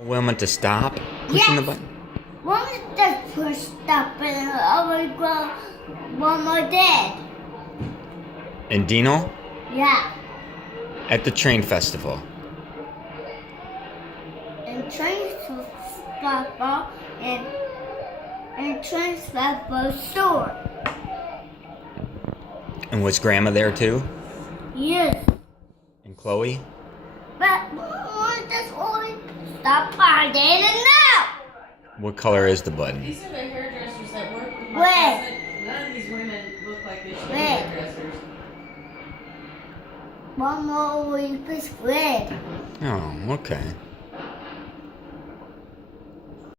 Wilma to stop pushing the button? Wilma just pushed stop and I would go Wilma did. And Dino? Yeah. At the train festival. And train stopper and train stopper store. And was Grandma there too? Yes. And Chloe? But Wilma just only stop by then and now. What color is the button? These are the hairdressers that work with my Red. cousin. None of these women look like they should be Red. hairdressers. Wilma always puts red. Oh, okay.